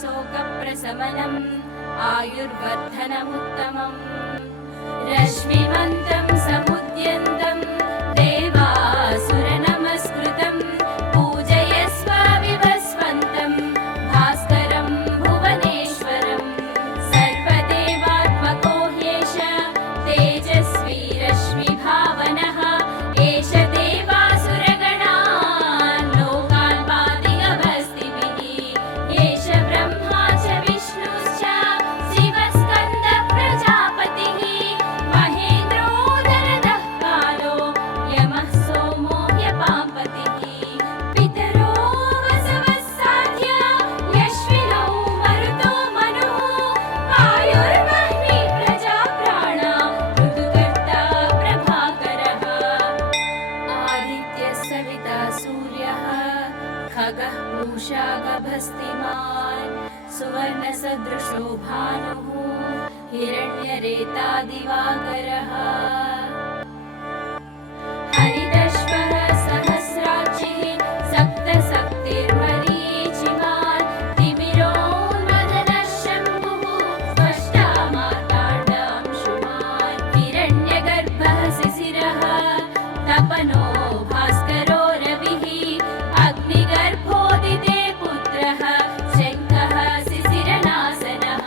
सर्वशोकप्रशमनम् आयुर्वर्धनमुत्तमम् रश्मिमन्तं समुद्यन्तं देवासुरनमस्कृतं पूजयस्व विवस्वन्तं भास्करं भुवनेश्वरं सर्वदेवात्मको ह्येष तेजस्वी रश्मिभावनः एष देवासुरगणान् लोकान् पातिगभस्तिभिः एष ब्रह्मा च विष्णुश्च शिवस्कन्दः प्रजापतिः महेन्द्रोदरदः कालो यमः सोमो ह्यपाम्पतिः पितरो वसवः साध्य यश्विनौ मरुतो मनुः आयुर्वह्निः प्रजाप्राणा ऋतुकर्ता प्रभाकरः आदित्यः सविता सूर्यः खगः पूषा गभस्तिमान् सुवर्णसदृशो भानुः हिरण्यरेता दिवाकरः हरिदश्वः सहस्राक्षिः सप्तशक्तिर्मरीचिमान् तिमिरोन्मदनः शम्भुः स्पष्टा मार्ताण्डांशुमान् हिरण्यगर्भः शिशिरः तपनो भास्करो रविः अग्निगर्भोदिते पुत्रः शङ्खः शिशिरनासनः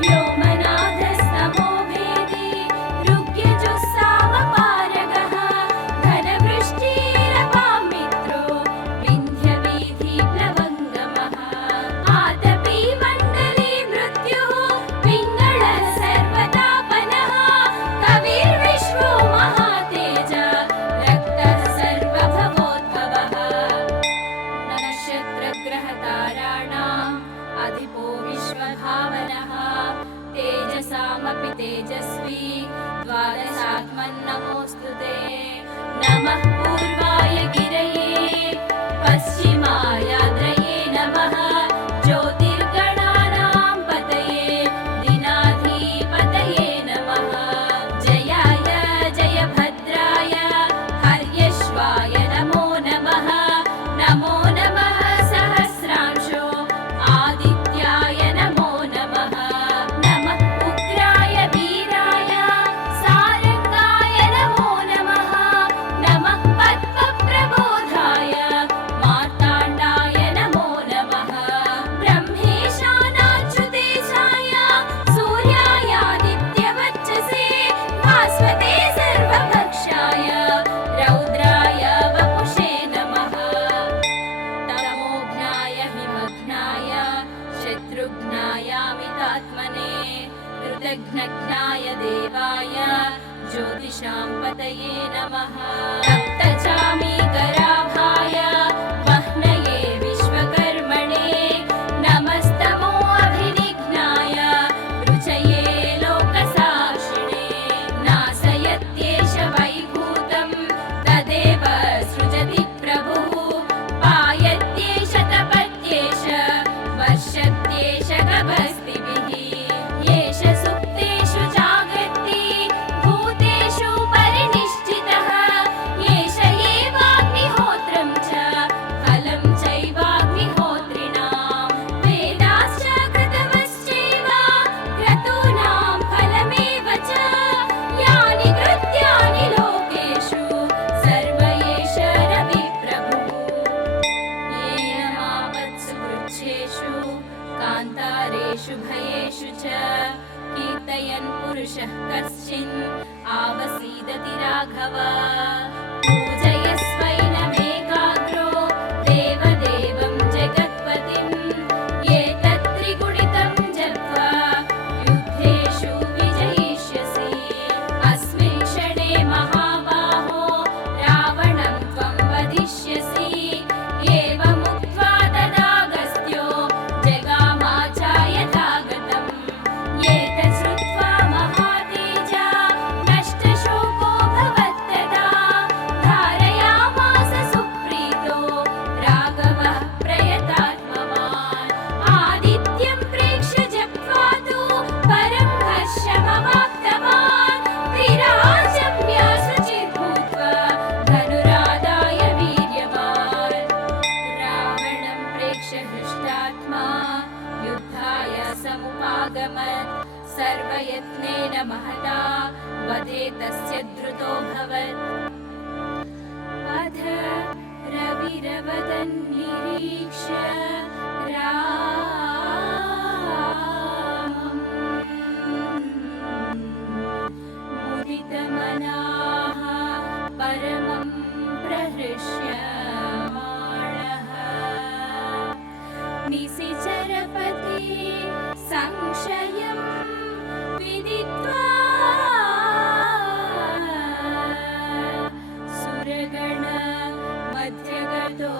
व्योमनाथस्तमो भेदी ऋग्यजुस्सामपारगः घनवृष्टिरपां मित्रो विन्ध्यवीथिप्लवङ्गमः आतपी मण्डली मृत्युः पिङ्गळः सर्वतापनः कविर्विश्वो महातेज रक्तः सर्वभवोद्भवः नक्षत्रग्रहताराणाम् अधिपो विश्वभावनः तेजसामपि तेजस्वी द्वादशात्मन्नमोऽस्तु ते नमः पूर्वाय गिरये पश्चिमायाद्रये नमः ज्योतिर्गणानां पतये दिनाधिपतये नमः जयाय जयभद्राय हर्यश्वाय नमो नमः नमो नमः सहस्रांशो आदित्याय नमो नमः नमः उग्राय वीराय सारंगाय नमो नमः नमः पद्मप्रबोधाय मार्ताण्डाय नमो नमः ब्रह्मेशानाच्युतेशाय सूर्यायादित्यवच्चसे भास्वते सर्वभक्षाय रौद्राय वपुषे नमः तमोघ्नाय हिमघ्नाय शत्रुघ्नायामितात्मने कृतघ्नघ्नाय देवाय ज्योतिषां पतये नमः सप्तचामीकराभाय वह्नये विश्वकर्मणे नमस्तमो अभिनिघ्नाय रुचये लोकसाक्षिणे नासयत्येष वैभूतं तदेव सृजति प्रभुः पायत्येष तपत्येष वर्षत्येष गभस्तिभिः येष सुप्तेषु जागर्ति भूतेषु परिनिष्ठितः येष एवाग्निहोत्रं च फलं चैवाग्निहोत्रिणां वेदाश्च कृतवश्चैव क्रतूनां फलमेव च यानि कृत्यानि लोकेषु सर्व एष रविप्रभुः येन मावत्सु वृक्षेषु कान्तारेषु भयेषु च कीर्तयन् पुरुषः कश्चिन् आवसीदति राघव पूजयस्वैनमेकाग्रो देवदेवं जगत्पतिं एतत्त्रिगुणितं जप्त्वा युद्धेषु विजयिष्यसि अस्मिन् क्षणे महाबाहो रावणं त्वं वदिष्यसि एवमुक्त्वा तदागस्त्यो जगामाचार्यथागतम् एतत् श्रुत्वा महातेजा नष्टशोको भवत्तदा समागमत् सर्वयत्नेन महता वधे तस्य द्रुतोऽभवत् अथ रविरवदन् निरीक्ष्य रामम् मुदितमनाः परमं प्रहृष्यमाणः निशिचरपति संशयं विदित्वा सुरगण मध्यगतो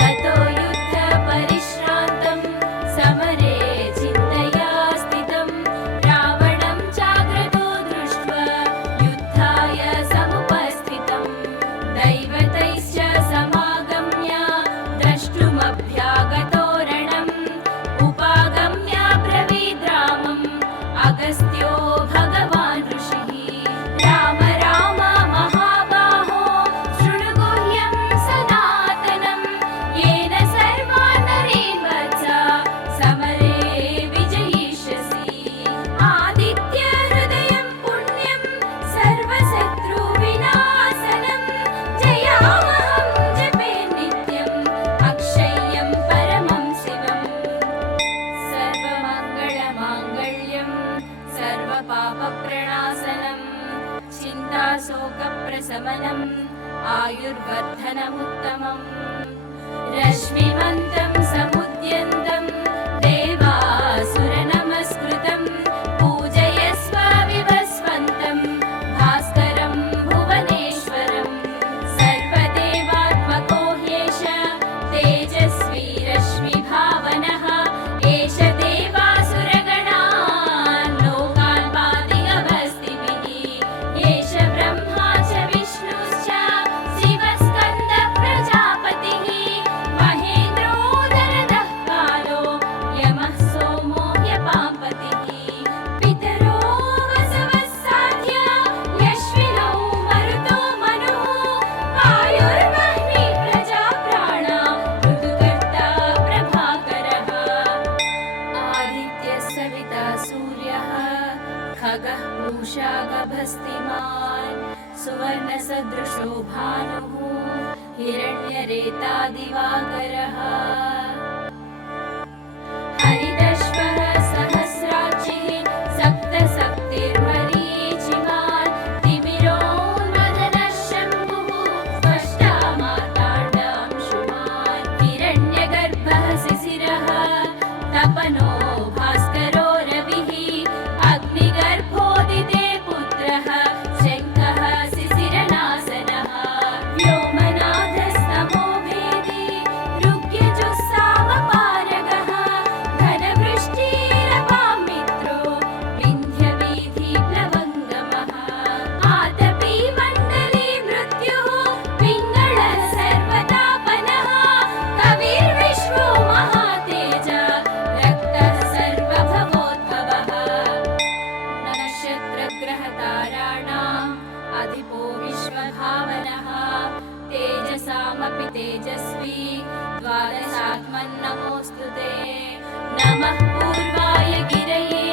ततो युद्धपरिश्रान्तं समरे चिन्तया स्थितं रावणं चाग्रतो दृष्ट्वा युद्धाय समुपस्थितं दैवतैश्च समागम्य द्रष्टुमभ्यागतो रणम् उपागम्य ब्रवीद्रामम् अगस्त्यो भगवान् ऋषिः राम राम महाबाहो शृणु गुह्यं सनातनं येन सर्वान् नरीन् वत्स समरे विजयिष्यसि आदित्यहृदयं पुण्यं सर्वशत्रुविनाशनं जयामहं जपे नित्यम् अक्षय्यं परमं शिवम् सर्वमङ्गलमाङ्गल्यं सर्वपापप्रणाशनं चिन्ताशोकप्रशमनम् आयुर्वर्धनमुत्तमम् रश्मिमन्तं समुद्यन्तं देवासुरनमस्कृतं पूजयस्व विवस्वन्तं भास्करं भुवनेश्वरं सर्वदेवात्मको ह्येष तेजस्वी रश्मिभावनः एष देवासुरगणान् लोकान् पातिगभस्तिभिः एष ब्रह्मा च विष्णुश्च शिवस्कन्दः प्रजापतिः महेन्द्रोदरदः कालो यमः सोमो ह्यपाम्पतिः पितरो वसवः साध्य यश्विनौ मरुतो मनुः वायुर्वह्निः प्रजाप्राणा ऋतुकर्ता प्रभाकरः आदित्यः सविता सूर्यः खगः पूषा गभस्तिमान् सुवर्णसदृशो भानुः हिरण्यरेता दिवाकरः हरिदश्वः सहस्राक्षिः सप्तशक्तिर्मरीचिमान् तिमिरोन्मदनः शम्भुः स्पष्टा मार्ताण्डांशुमान् हिरण्यगर्भः शिशिरः तपनो भास्करो रविः अग्निगर्भोदिते पुत्रः शङ्खः शिशिरनाशनः व्योमनाथस्तमो भेदी ऋग्यजुस्सामपारगः घनवृष्टिरपां मित्रो विन्ध्यवीथिप्लवङ्गमः आतपी मण्डली मृत्युः पिङ्गळः सर्वतापनः कविर्विश्वो महातेज रक्तः सर्वभवोद्भवः नक्षत्रग्रहताराणाम् अधिपो विश्वभावनः तेजसामपि तेजस्वी द्वादशात्मन्नमोऽस्तु ते नमः पूर्वाय गिरये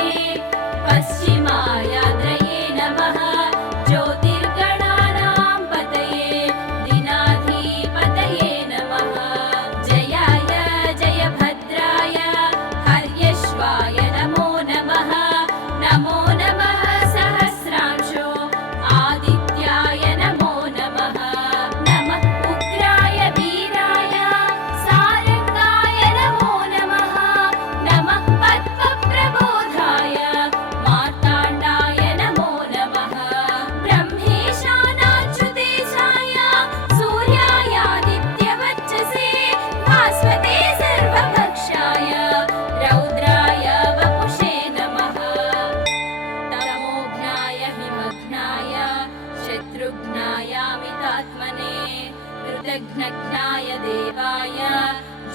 पश्चिमायाद्रये नमः ज्योतिर्गणानां पतये दिनाधिपतये नमः जयाय जयभद्राय हर्यश्वाय नमो नमः नमो नमः सहस्रांशो आदित्याय नमो नमः नमः उग्राय वीराय सारंगाय नमो नमः नमः पद्मप्रबोधाय मार्ताण्डाय नमो नमः ब्रह्मेशानाच्युतेशाय सूर्यायादित्यवच्चसे भास्वते सर्वभक्षाय रौद्राय वपुषे नमः तमोघ्नाय हिमघ्नाय शत्रुघ्नायामितात्मने कृतघ्नघ्नाय देवाय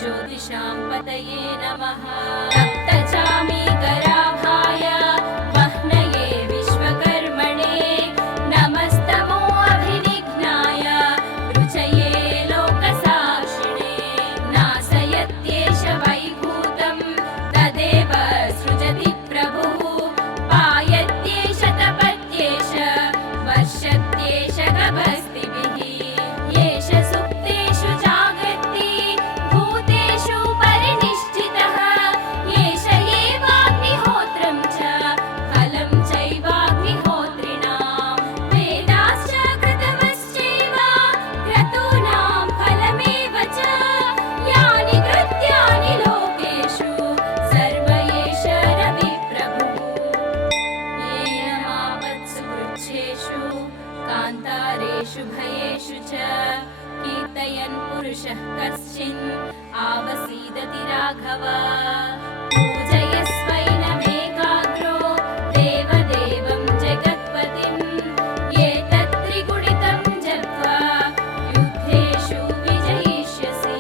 ज्योतिषां पतये नमः तप्तचामीकराभाय वह्नये एषः कश्चिन् आवसीदति राघव पूजयस्वैनमेकाग्रो देवदेवं जगत्पतिम् एतत् त्रिगुणितं जप्त्वा युद्धेषु विजयिष्यसि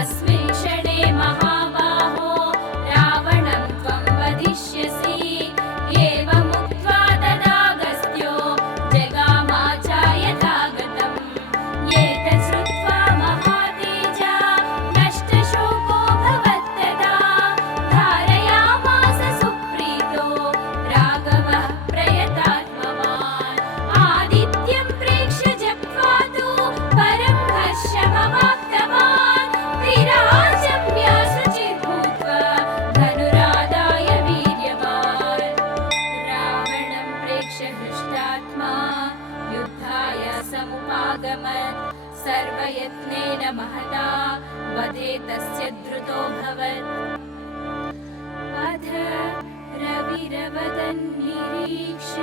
अस्मिन् क्षणे महाबाहो रावणं त्वं वदिष्यसि एवमुक्त्वा तदागस्त्यो जगामाचार्यथागतम् एतत् श्रुत्वा महातेजा नष्टशोको भवत्तदा धारयामास सुप्रीतो राघवः प्रयतात्मवान् आदित्यं प्रेक्ष्य जप्त्वा तु परं हर्षमवाप्तवान् त्रिराजम्य शुचिर्भूत्वा धनुरादाय वीर्यवान् रावणं प्रेक्ष्य हृष्टात्मा युद्धाय समुपागमत् सर्वयत्नेन महता वधे तस्य द्रुतोऽभवत् अथ रविरवदन्निरीक्ष्य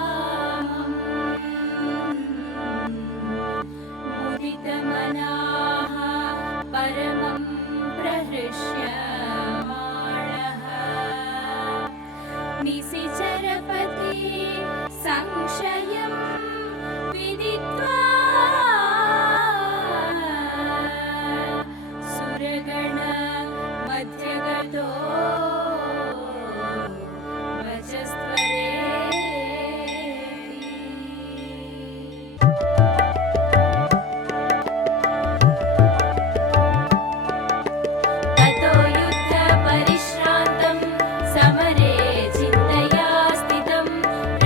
रामम् मुदितमनाः परमं प्रहृष्यमाणः निशिचरपति संशयं विदित्वा सुरगण मध्यगतो ततो युद्धपरिश्रान्तं समरे चिन्तया स्थितं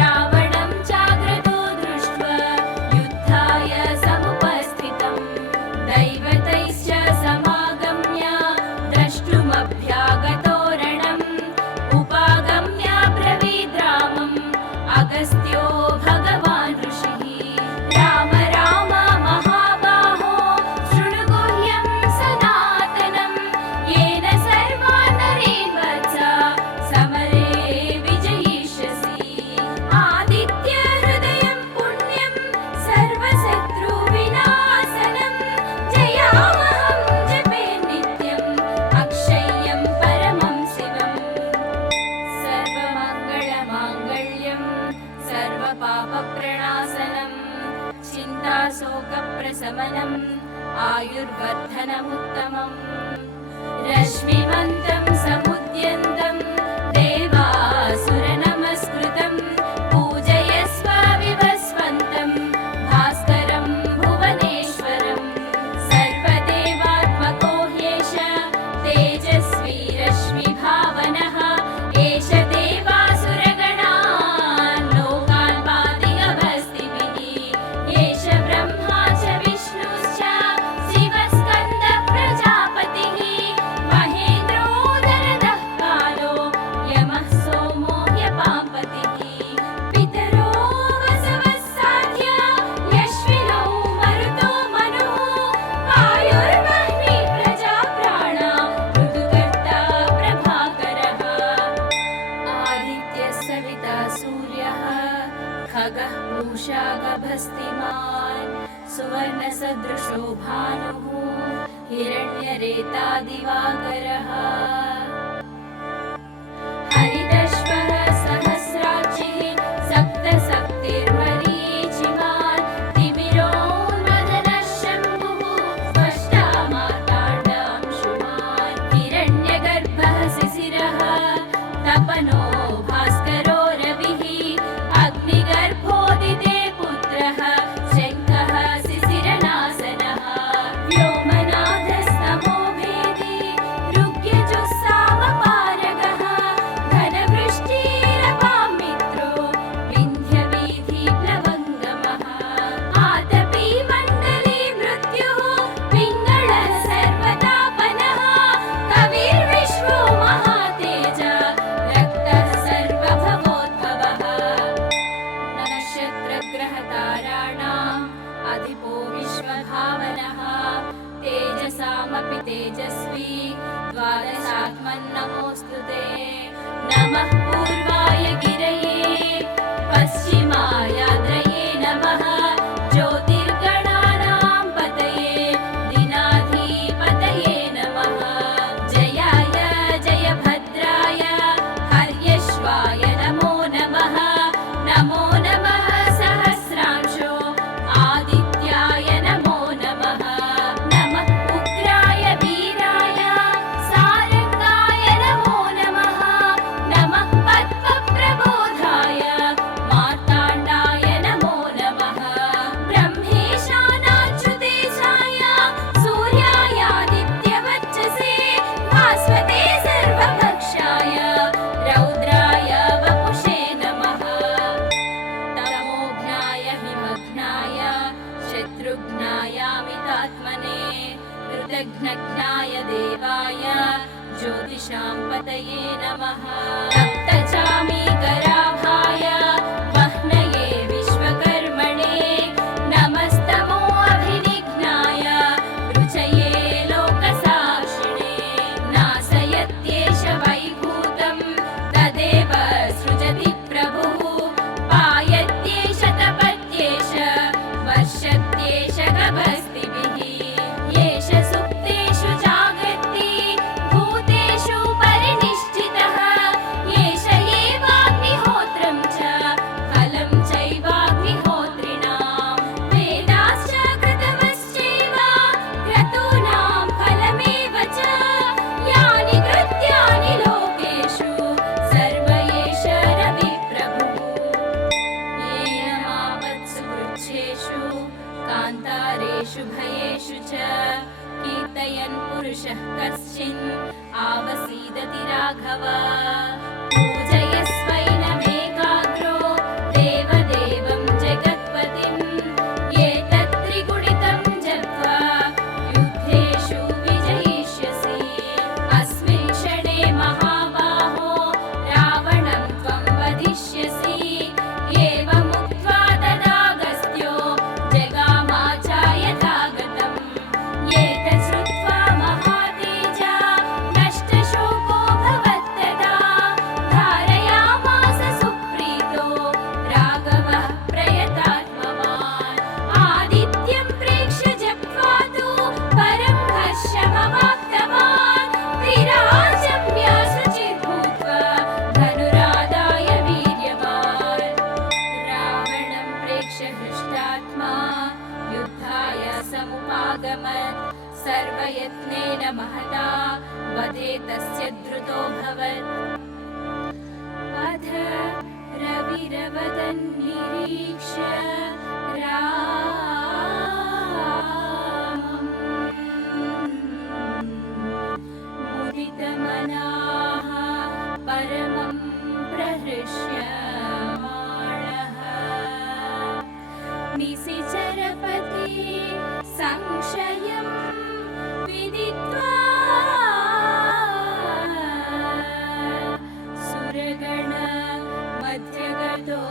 रावणं चाग्रतो दृष्ट्वा युद्धाय समुपस्थितं दैवतैश्च समागम्य द्रष्टुमभ्यागतो रणम् उपागम्य ब्रवीद् रामम् अगस्त्यो भगवान् ऋषिः राम राम महाबाहो शृणु गुह्यं सनातनं येन सर्वान् नरेन् वत्स समरे विजयिष्यसि आदित्य हृदयं पुण्यं सर्वशत्रुविनाशनं जयावहं जपे नित्यम् अक्षय्यं परमं शिवम् सर्वमङ्गलमाङ्गल्यं सर्वपापप्रणाशनं चिन्ताशोकप्रशमनम् आयुर्वर्धनमुत्तमम् रश्मिमन्तं समुद्यन्तं देवासुरनमस्कृतं पूजयस्व विवस्वन्तं भास्करं भुवनेश्वरं सर्वदेवात्मको ह्येष तेजस्वी रश्मिभावनः एष देवासुरगणान् लोकान् पाति गभस्तिभिः एष ब्रह्मा च विष्णुश्च शिवस्कन्दः प्रजापतिः महेन्द्रो दरदः कालो यमः सोमो ह्यपाम्पतिः पितरो वसवः साध्य यश्विनौ मरुतो मनुः वायुर्वह्निः प्रजाप्राणा ऋतुकर्ता प्रभाकरः आदित्यः सविता सूर्यः खगः पूषा गभस्तिमान् सुवर्णसदृशो भानुः हिरण्यरेता दिवाकरः हरिदश्वः सहस्राक्षिः सप्तशक्तिर्मरीचिमान् तिमिरोन्मदनः शम्भुः स्पष्टा मार्ताण्डांशुमान् हिरण्यगर्भः शिशिरः तपनो भास्करो रविः अग्निगर्भोदिते पुत्रः शङ्खः शिशिरनाशनः व्योमनाथस्तमो भेदी ऋग्यजुस्सामपारगः घनवृष्टिरपां मित्रो विन्ध्यवीथिप्लवङ्गमः आतपी मण्डली मृत्युः पिङ्गळः सर्वतापनः कविर्विश्वो महातेज रक्तः सर्वभवोद्भवः नक्षत्रग्रहताराणाम् अधिपो विश्वभावनः तेजसामपि तेजस्वी द्वादशात्मन्नमोऽस्तु ते नमः पूर्वाय गिरये पश्चिमायाद्रये नमः ज्योतिर्ग सर्वेषां पतये नमः। सप्तचामीकराभाय वह्नये विश्वकर्मणे नमस्तमो अभिनिघ्नाय रुचये लोकसाक्षिणे। नासयत्येष वैभूतं तदेव सृजति प्रभुः। पायत्येष तपत्येष वर्षत्येष गभस्तिभिः। येष सुप्तेषु जागर्ति भूतेषु परिनिष्ठितः। येष एवाग्निहोत्रं च फलं चैवाग्निहोत्रिणां। वेदाश्च कृतवश्चैव क्रतूनां फलमेव च। यानि कृत्यानि लोकेषु सर्व एष रविप्रभुः। येन मावत्सु वृक्षेषु कान्तारेषु भयेषु च कीर्तयन् पुरुषः कश्चिन् आवसीदति राघव। पूजयस्वैनमेकाग्रो देवदेवं जगत्पतिम्। एतत्त्रिगुणितं जप्त्वा युद्धेषु विजयिष्यसि। अस्मिन् क्षणे महाबाहो रावणं त्वं वदिष्यसि। एवमुक्त्वा तदागस्त्यो जगामाचार्यथागतम्। एतत् श्रुत्वा महातेजा नष्टशोको भवत्तदा। धारयामास सुप्रीतो राघवः प्रयतात्मवान्। आदित्यं प्रेक्ष्य जप्त्वा तु परं हर्षमवाप्तवान्। त्रिराजम्य शुचिर्भूत्वा धनुरादाय वीर्यवान्। रावणं प्रेक्ष्य हृष्टात्मा युद्धाय समुपागमत्। सर्वयत्नेन महता वधे तस्य द्रुतोऽभवत्। अथ रविरवदन् निरीक्ष्य रामम् मुदितमनाः परमं प्रहृष्यमाणः। निशिचरपति संशयं विदित्वा सुरगण मध्यगतो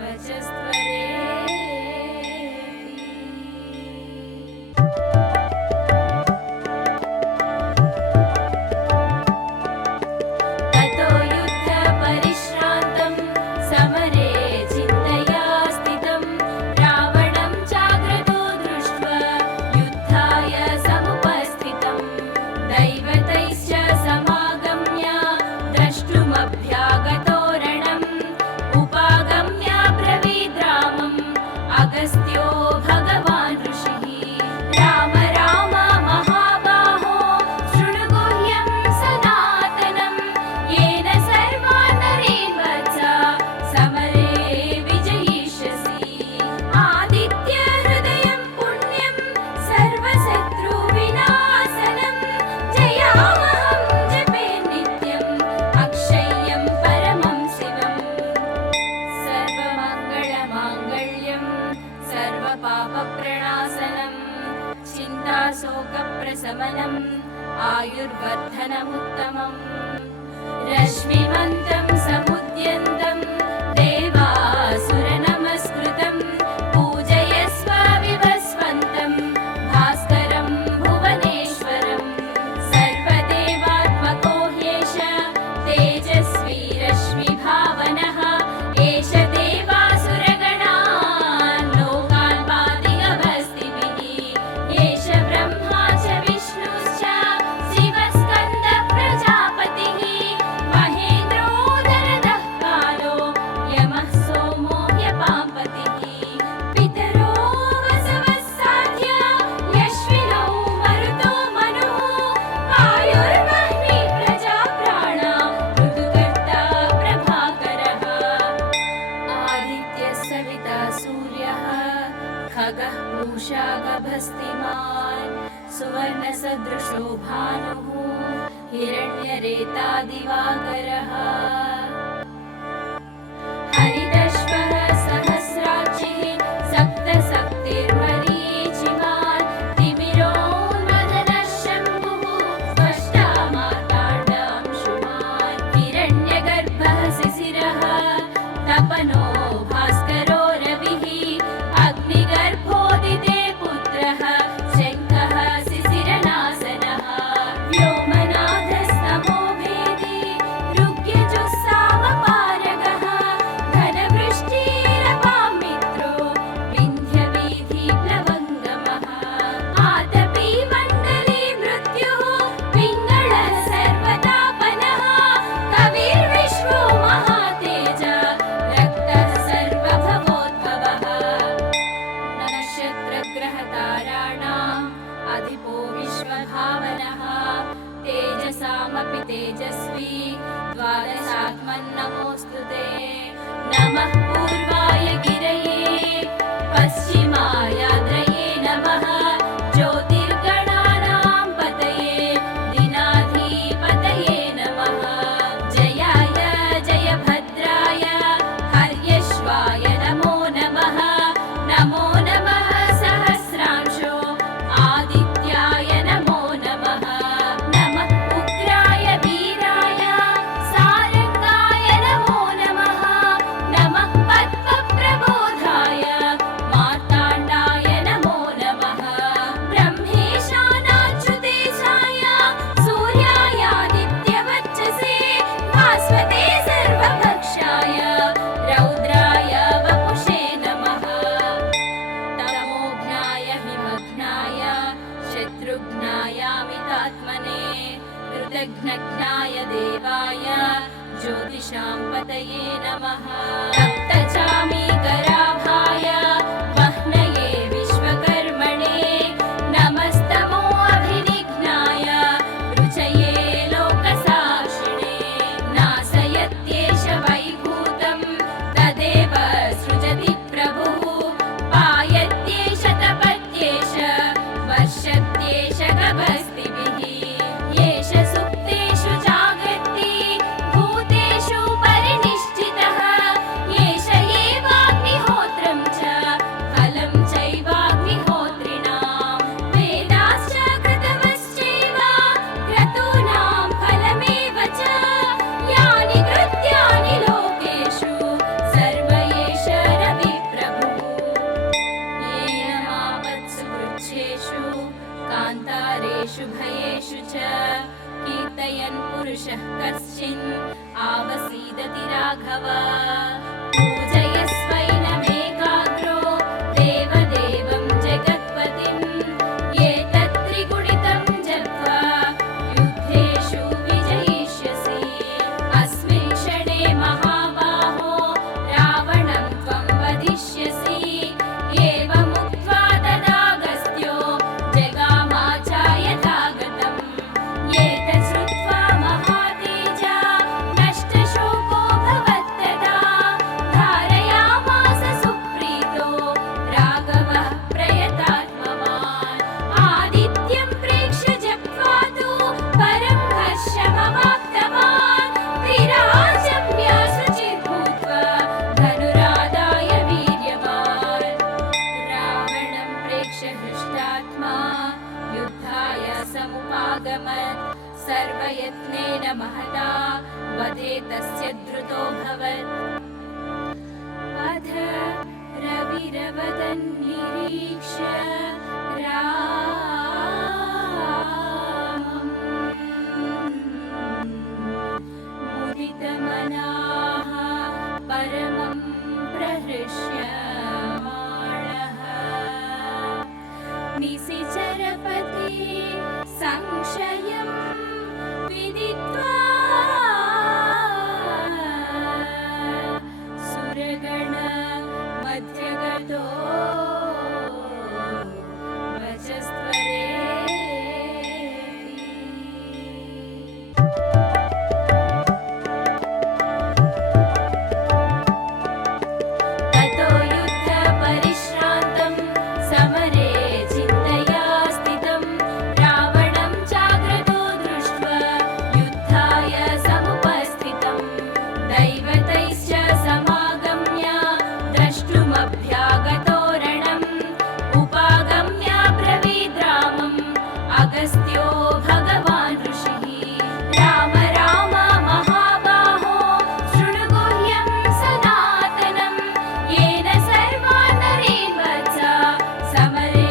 वचस्त्वरेति। ततो युद्धपरिश्रान्तं समरे चिन्तया स्थितं। रावणं चाग्रतो दृष्ट्वा युद्धाय समुपस्थितं। दैवतैश्च समागम्य द्रष्टुमभ्यागतो रणम्। उपागम्य ब्रवीद् रामम् अगस्त्यो भगवान् ऋषिः। राम राम महाबाहो शृणु गुह्यं सनातनम्। येन सर्वान् नरेन् वत्स समरे विजयिष्यसि। आदित्यहृदयं पुण्यं सर्वशत्रुविनाशनम्। जयावहं जपे नित्यम् अक्षय्यं परमं शिवम्। सर्वमङ्गलमाङ्गल्यं सर्वपापप्रणाशनम्। चिन्ताशोकप्रशमनम् आयुर्वर्धनमुत्तमम्। रश्मिमन्तं समुद्यन्तं देवासुरनमस्कृतं। पूजयस्व विवस्वन्तं भास्करं भुवनेश्वरम्। सर्वदेवात्मको ह्येष तेजस्वी रश्मिभावनः। एष देवासुरगणान् लोकान् पाति गभस्तिभिः। एष ब्रह्मा च विष्णुश्च शिवस्कन्दः प्रजापतिः। महेन्द्रोदरदः कालो यमः सोमो ह्यपाम्पतिः। पितरो वसवः साध्य यश्विनौ मरुतो मनुः। वायुर्वह्निः प्रजाप्राणा ऋतुकर्ता प्रभाकरः। आदित्यः सविता सूर्यः खगः पूषा गभस्तिमान्। सुवर्णसदृशो भानुः हिरण्यरेता दिवाकरः। हरिदश्वः सहस्राक्षिः सप्तशक्तिर्मरीचिमान्। तिमिरोन्मदनः शम्भुः तेजस्वी द्वादशात्मन्नमोऽस्तु ते। नमः पूर्वाय गिरये पश्चिमायाद्रये नमः ज्योतिर्गणानां पतये दिनाधिपतये नमः। जयाय जयभद्राय हर्यश्वाय नमो नमः। नमो नमः सहस्रांशो आदित्याय नमो नमः। नमः उग्राय वीराय सारंगाय नमो नमः। नमः पद्मप्रबोधाय मार्ताण्डाय नमो नमः। ब्रह्मेशानाच्युतेशाय सूर्यायादित्यवच्चसे भास्वते सर्वभक्षाय रौद्राय वपुषे नमः। तमोघ्नाय हिमघ्नाय शत्रुघ्नायामितात्मने कृतघ्नघ्नाय देवाय ज्योतिषां पतये नमः। तप्तचामीकराभाय वह्नये विश्वकर्मणे नमस्तमो अभिनिघ्नाय रुचये लोकसाक्षिणे। नाशयत्येष वैभूतं तदेव सृजति प्रभुः पायत्येष तपत्येष वर्षत्येष गभस्तिभिः। येष सुप्तेषु जागर्ति भूतेषु परिनिष्ठितः येष एवाग्निहोत्रं च फलं चैवाग्निहोत्रिणां। वेदाश्च कृतवश्चैव क्रतूनां फलमेव च यानि कृत्यानि लोकेषु सर्व एष रविप्रभुः। येन मावत्सु वृक्षेषु कान्तारेषु भयेषु च कीर्तयन् पुरुषः कश्चिन् आवसीदति राघव। पूजयस्वैनमेकाग्रो देवदेवं जगत्पतिं एतत् त्रिगुणितं जप्त्वा युद्धेषु विजयिष्यसि। अस्मिन् क्षणे महाबाहो रावणं त्वं वधिष्यसि। एवमुक्त्वा तदागस्त्यो जगामाचार्यथागतम्। एतत् श्रुत्वा महातेजा नष्टशोको भवत्तदा धारयामास सुप्रीतो राघवः प्रयतात्मवान्। आदित्यं प्रेक्ष्य जप्त्वा तु परं हर्षमवाप्तवान्। त्रिराजम्य शुचिर्भूत्वा धनुरादाय वीर्यवान्। रावणं प्रेक्ष्य हृष्टात्मा युद्धाय समुपागमत्। सर्वयत्नेन महता वधे तस्य द्रुतोऽभवत्। अथ रविरवदन् निरीक्ष्य रामम् मुदितमनाः परमं प्रहृष्यमाणः। निशिचरपति संशयं विदित्वा सुरगण मध्यगतो ततो युद्धपरिश्रान्तं समरे चिन्तया स्थितं। रावणं चाग्रतो दृष्ट्वा युद्धाय समुपस्थितं। दैवतैश्च समागम्य द्रष्टुमभ्यागतो रणम्। उपागम्य ब्रवीद् रामम् अगस्त्यो भगवान् ऋषिः। राम राम महाबाहो शृणु गुह्यं सनातनं। येन सर्वान् नरेन् वत्स समरे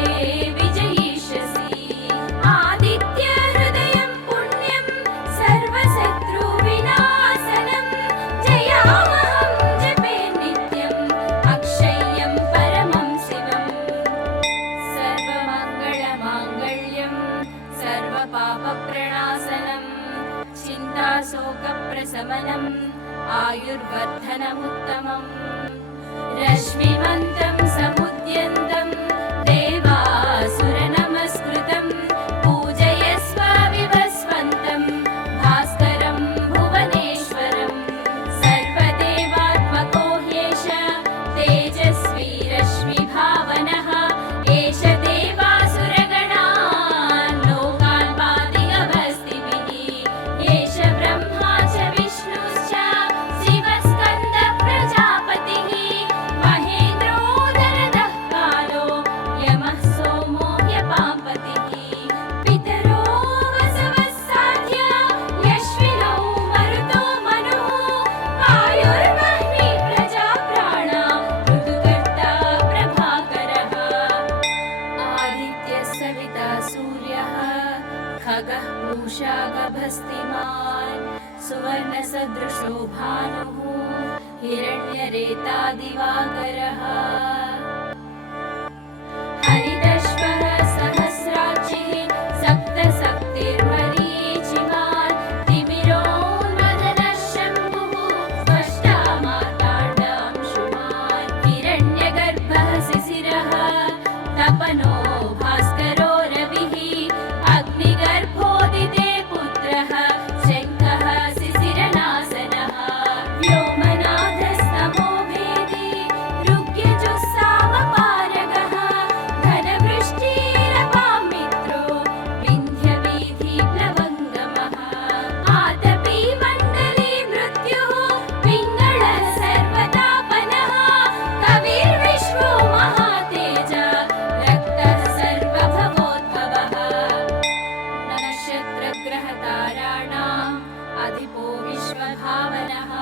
विजयिष्यसि। आदित्यहृदयं पुण्यं सर्वशत्रुविनाशनं। जयामहं जपे नित्यम् अक्षय्यं परमं शिवम्। सर्वमङ्गलमाङ्गल्यं सर्वपापप्रणाशनं। चिन्ताशोकप्रशमनम् आयुर्वर्धनमुत्तमम्। रश्मिमन्तं समुद्यन्तं देवासुरनमस्कृतं। पूजयस्व विवस्वन्तं भास्कर पूषा गभस्तिमान् सुवर्णसदृशो भानुः हिरण्यरेतादिवाकरः हरितश्वः सहस्राक्षिः सप्तशक्तिर्मरीचिमान् तिमिरोन्मदनः शम्भुः स्पष्टा मार्ताण्डांशुमान् हिरण्यगर्भः शिशिरः तपनो भास्करो रविः अग्निगर्भोदिते पुत्रः शङ्खः शिशिरनासनः व्योमनाथस्तमो भेदी ऋग्यजुस्सामपारगः घनवृष्टिरपां मित्रो विन्ध्यवीथिप्लवङ्गमः आतपी मण्डली मृत्युः पिङ्गळः सर्वतापनः कविर्विश्वो महातेज रक्तः सर्वभवोद्भवः नक्षत्रग्रहताराणाम् अधिपो विश्वभावनः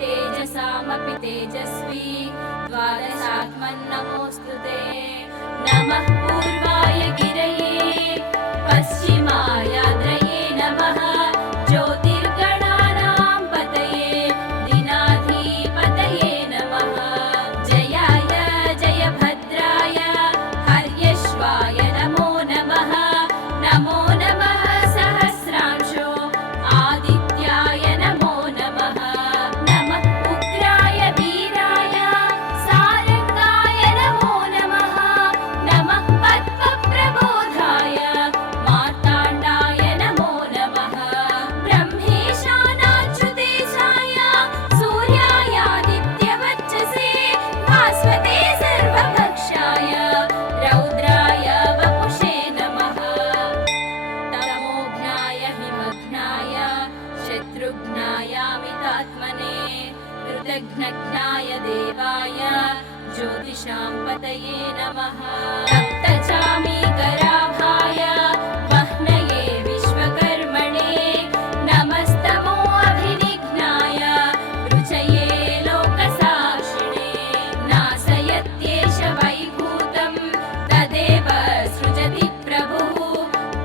तेजसामपि तेजस्वी द्वादशात्मन्नमोऽस्तु ते नमः पूर्वाय गिरये पश्चिमायाद्रये नमः ज्योतिर्गणानां पतये दिनाधिपतये नमः जयाय जयभद्राय हर्यश्वाय नमो नमः नमो नमः सहस्रांशो आदित्याय नमो नमः नमः उग्राय वीराय सारंगाय नमो नमः नमः पद्मप्रबोधाय मार्ताण्डाय नमो नमः ब्रह्मेशानाच्युतेशाय सूर्यायादित्यवच्चसे भास्वते सर्वभक्षाय रौद्राय वपुषे नमः तमोघ्नाय हिमघ्नाय शत्रुघ्नायामितात्मने कृतघ्नघ्नाय देवाय ज्योतिषां पतये नमः सप्तचामीकराभाय वह्नये विश्वकर्मणे नमस्तमो अभिनिघ्नाय रुचये लोकसाक्षिणे नाशयत्येष वैभूतं तदेव सृजति प्रभुः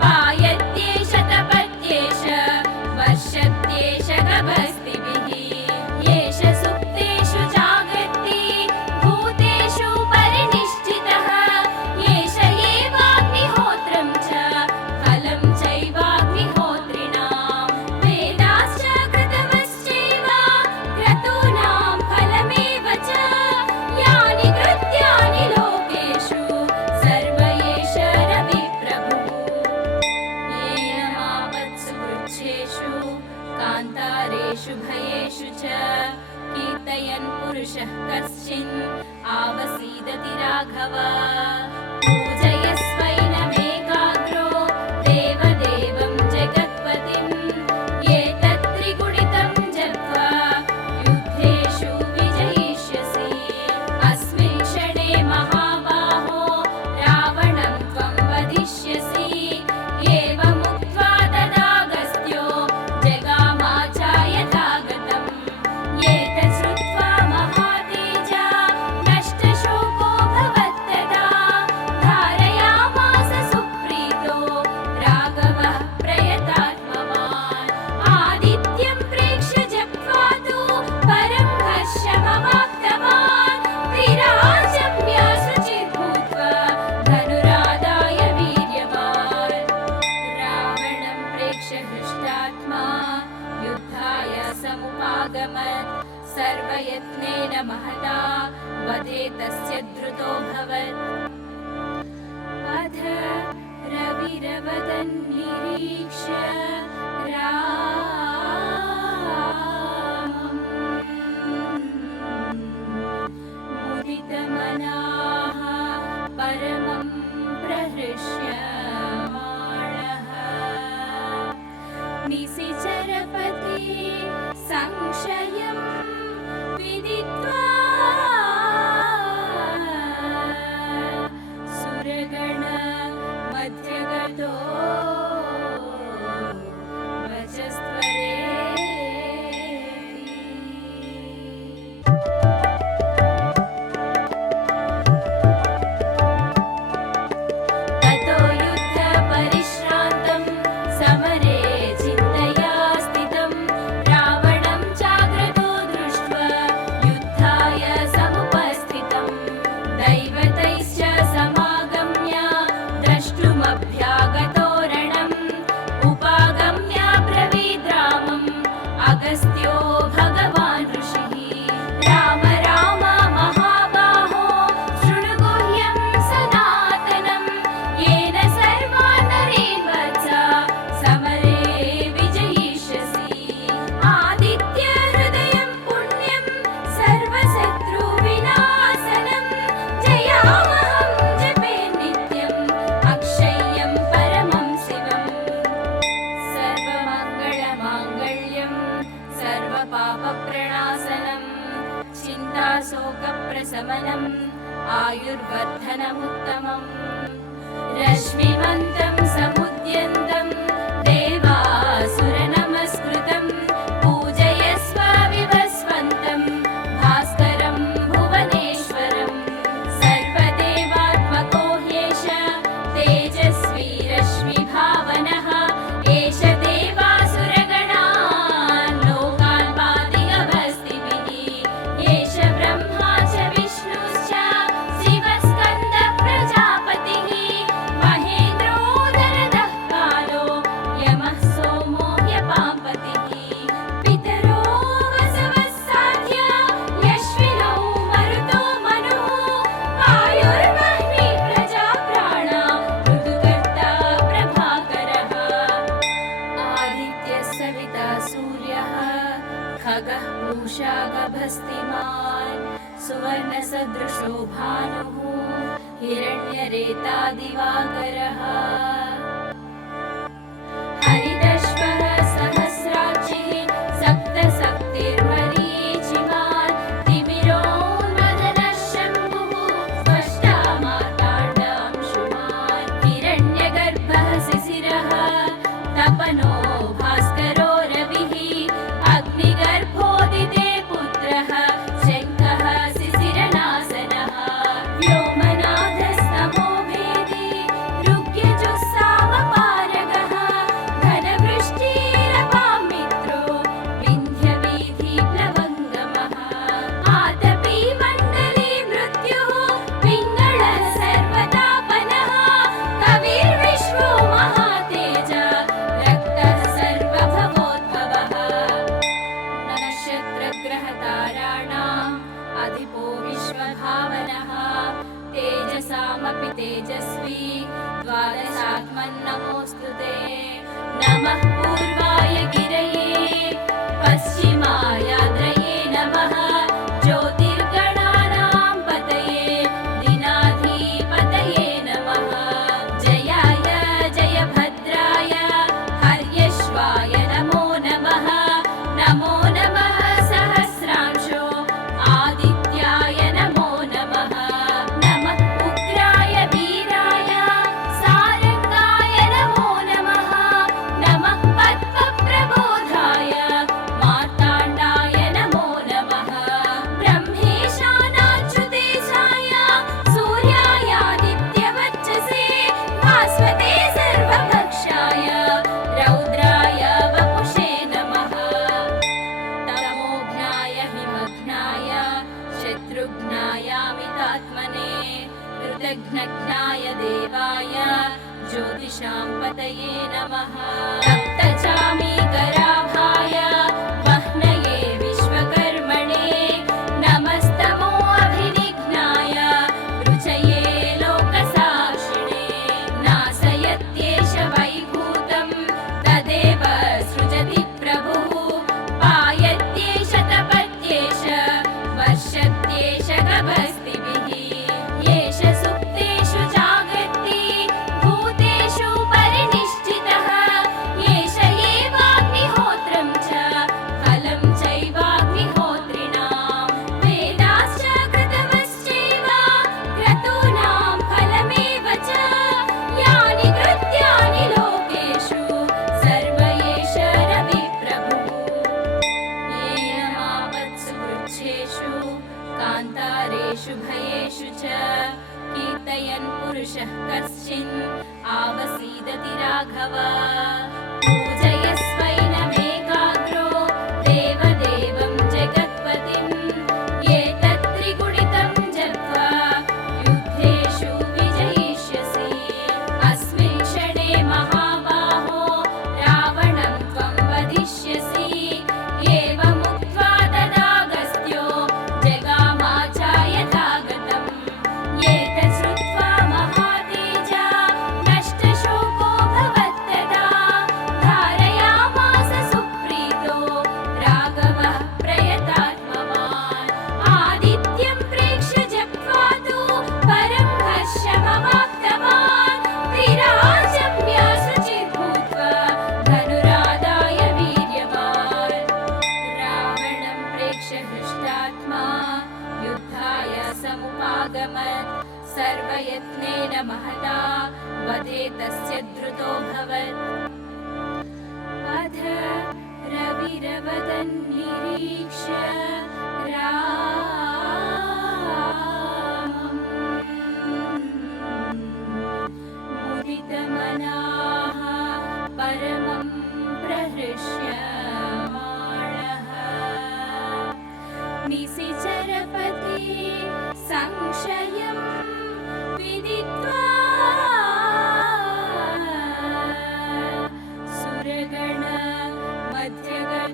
पायत्येष तपत्येष वर्षत्येष गभस्तिभिः येष सुप्तेषु जागर्ति भूतेषु परिनिष्ठितः येष एवाग्निहोत्रं च फलं चैवाग्निहोत्रिणां वेदाश्च कृतवश्चैव क्रतूनां फलमेव च यानि कृत्यानि लोकेषु सर्व एष रविप्रभुः येन मापत्सु वृक्षेषु कान्तारेषु भयेषु च कीर्तयन् पुरुषः कश्चिन् आवसीदति राघव पूजयस्वैनमेकाग्रो देवदेवं जगत्पतिं एतत्त्रिगुणितं जप्त्वा युद्धेषु विजयिष्यसि अस्मिन् क्षणे महाबाहो रावणं त्वं वदिष्यसि एवमुक्त्वा तदागस्त्यो जगामाचार्यथागतम् एतत् श्रुत्वा महातेजा नष्टशोको भवत्तदा धारयामास सुप्रीतो राघवः प्रयतात्मवान् आदित्यं प्रेक्ष्य जप्त्वा तु परं हर्षमवाप्तवान् त्रिराजम्य शुचिर्भूत्वा धनुरादाय वीर्यवान् रावणं प्रेक्ष्य हृष्टात्मा युद्धाय समुपागमत् सर्वयत्नेन महता वधे तस्य द्रुतोऽभवत् अथ रविरवदन् निरीक्ष्य रामम् मुदितमनाः परमं प्रहृष्यमाणः निशिचरपति संशयं विदित्वा सुरगण मध्यगतो ततो युद्धपरिश्रान्तं सम सर्वपापप्रणाशनम् चिन्ताशोकप्रशमनम् आयुर्वर्धनमुत्तमम् रश्मिमन्तं समुद्यन्तं देवासुरनमस्कृतं पूजयस्व विवस्वन्तं भास्करं भुवनेश्वरं सर्वदेवात्मको ह्येष तेजस्वी रश्मिभावनः एष देवासुरगणान् लोकान् पातिगभस्तिभिः एष ब्रह्मा च विष्णुश्च शिवस्कन्दः प्रजापतिः महेन्द्रोदरदः कालो यमः सोमो ह्यपाम्पतिः पितरो वसवः साध्य यश्विनौ मरुतो मनुः आयुर्वह्निः प्रजाप्राणा ऋतुकर्ता प्रभाकरः आदित्यः सविता सूर्यः खगः पूषा गभस्तिमान् सुवर्णसदृशो भानुः हिरण्यरेता दिवाकरः हरिदश्वः सहस्राक्षिः सप्तशक्तिर्मरीचिमान् तिमिरोन्मदनः शम्भुः स्पष्टा मार्ताण्डांशुमान् हिरण्यगर्भः शिशिरः तपनो भास्करो रविः अग्निगर्भोदिते पुत्रः शङ्खः शिशिरनाशनः व्योमनाथस्तमो भेदी ऋग्यजुः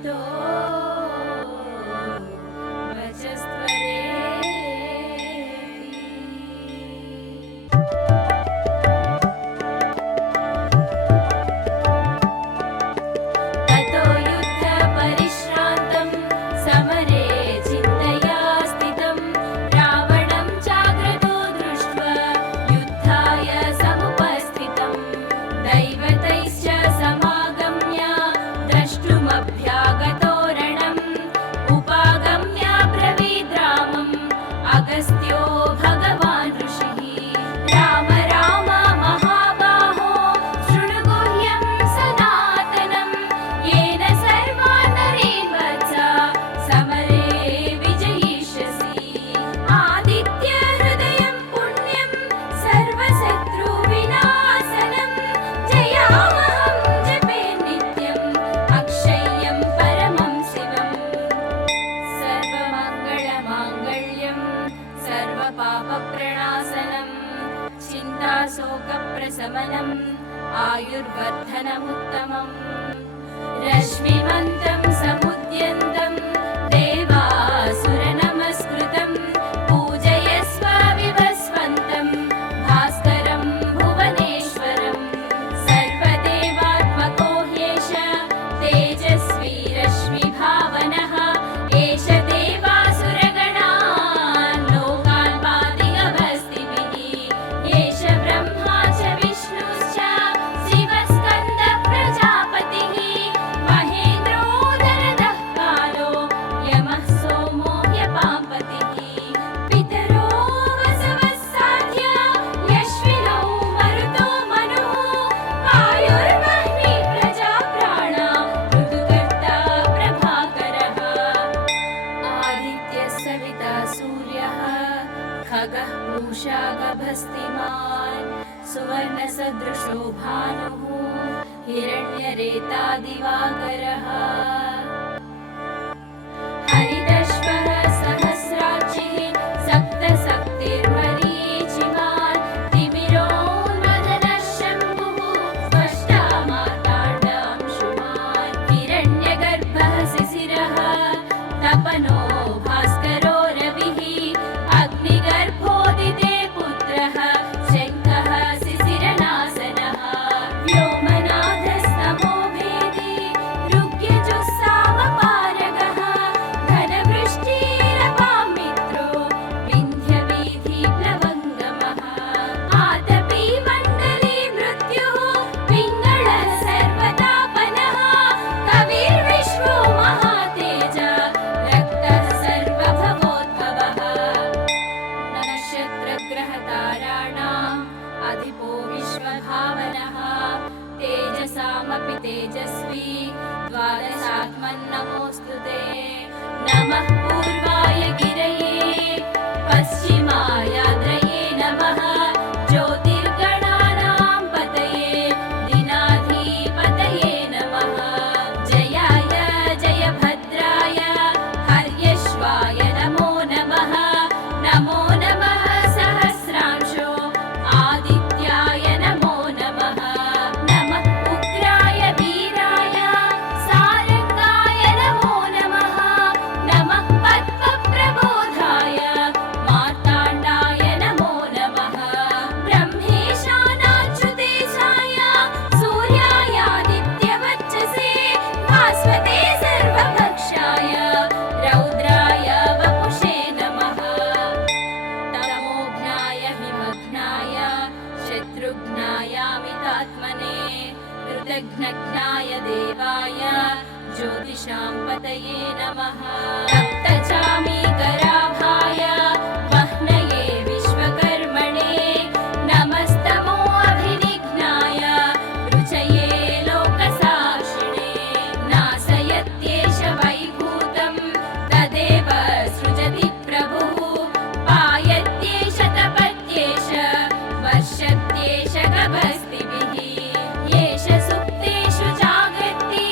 अच्युतो ततो युद्धपरिश्रान्तं समरे चिन्तया स्थितं रावणं चाग्रतो दृष्ट्वा युद्धाय समुपस्थितं दैवतैश्च समागम्य द्रष्टुमभ्यागतो रणम् उपागम्य ब्रवीद्रामम् अगस्त्यो भगवान् ऋषिः राम राम महाबाहो शृणु गुह्यं सनातनं येन सर्वान् नरीन् वत्स समरे विजयिष्यसि आदित्य हृदयं पुण्यं सर्वशत्रुविनाशनं जयामहं जपे नित्यम् अक्षय्यं परमं शिवम् सर्वमङ्गलमाङ्गल्यं सर्वपापप्रणाशनं चिन्ताशोकप्रशमनम् आयुर्वर्धनमुत्तमम् रश्मिमन्तं समुद्यन्तं देवासुरनमस्कृतं पूजयस्व विवस्वन्तं भास्करं भुवनेश्वरं सर्वदेवात्मको ह्येष तेजस्वी रश्मिभावनः एष देवासुरगणान् लोकान् पातिगभस्तिभिः एष ब्रह्मा च विष्णुश्च शिवस्कन्दः प्रजापतिः महेन्द्रो दरदः कालो यमः सोमो ह्यपाम्पतिः पितरो वसवः साध्य यश्विनौ मरुतो मनुः वायुर्वह्निः प्रजाप्राणा ऋतुकर्ता प्रभाकरः आदित्यः सविता सूर्यः खगः पूषा गभस्तिमान् सुवर्णसदृशो भानुः हिरण्यरेता दिवाकरः हरिदश्वः सहस्राक्षिः सप्तशक्तिर्मरीचिमान् तिमिरोन्मदनः शम्भुः स्पष्टा मार्ताण्डांशुमान् हिरण्यगर्भः शिशिरः तपनो भास्करो रविः अग्निगर्भोदिते पुत्रः शङ्खः शिशिरनाशनः व्योमनाथस्तमो भेदी ऋग्यजुस्सामपारगः घनवृष्टिरपां मित्रो विन्ध्यवीथिप्लवङ्गमः आतपी मण्डली मृत्युः पिङ्गळः सर्वतापनः कविर्विश्वो महातेज रक्तः सर्वभवोद्भवः नक्षत्रग्रहताराणाम् अधिपो विश्वभावनः तेजसामपि तेजस्वी द्वादशात्मन्नमोऽस्तु ते नमः पूर्वाय गिरये पश्चिमायाद्रये नमः ज्योतिर्गणानां पतये दिनाधिपतये नमः जयाय जयभद्राय हर्यश्वाय नमो नमः नमो नमः सहस्रांशो आदित्याय नमो नमः नमः उग्राय वीराय सारंगाय नमो नमः नमः पद्मप्रबोधाय मार्ताण्डाय नमो नमः ब्रह्मेशानाच्युतेशाय सूर्यायादित्यवच्चसे भास्वते सर्वभक्षाय रौद्राय वपुषे नमः तमोघ्नाय हिमघ्नाय शत्रुघ्नायामितात्मने कृतघ्नघ्नाय देवाय ज्योतिषां पतये नमः रक्तचामीकराभाय वह्नये विश्वकर्मणे नमस्तमो अभिनिघ्नाय रुचये लोकसाक्षिणे नाशयत्येष वैभूतं तदेव सृजति प्रभुः पायत्येष तपत्येष वर्षत्येष गभस्तिभिः येष सुप्तेषु जागर्ति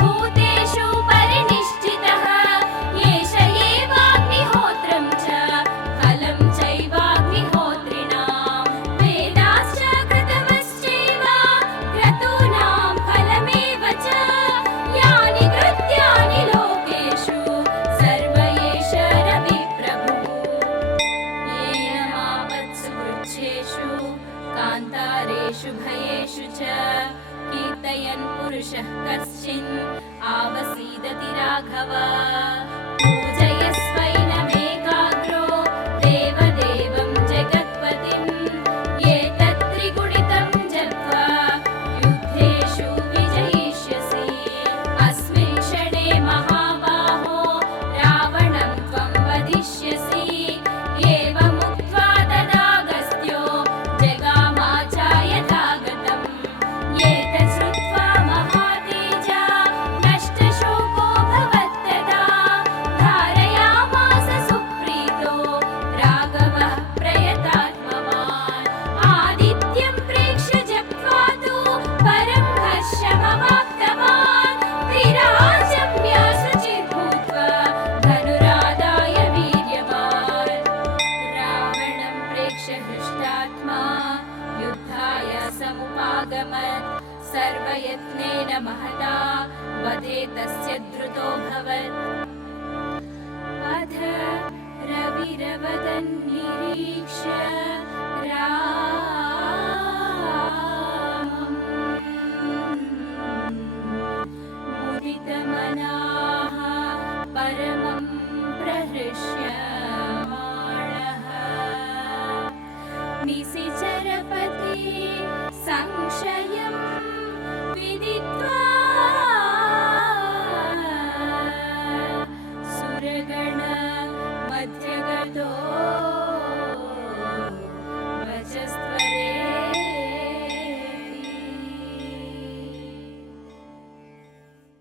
भूतेषु परिनिष्ठितः भव पूजयस्वैनमेकाग्रो देवदेवं जगत्पतिं एतत् त्रिगुणितं जप्त्वा युद्धेषु विजयिष्यसि अस्मिन् क्षणे महाबाहो रावणं त्वं वदिष्यसि एवमुक्त्वा तदागस्त्यो जगामाचार्यथागतम् एतत् श्रुत्वा महातेजा नष्टशोको भवत्तदा धारयामास सुप्रीतो राघवः प्रयतात्मवान् आदित्यं प्रेक्ष्य जप्त्वा तु परं हर्षमवाप्तवान् त्रिराजम्य शुचिर्भूत्वा धनुरादाय वीर्यवान् रावणं प्रेक्ष्य हृष्टात्मा युद्धाय समुपागमत् सर्वयत्नेन महता वधे तस्य द्रुतोऽभवत् अथ रविरवदन् निरीक्ष्य रामम् मुदितमनाः परमं प्रहृष्यमाणः निशिचरात्मनो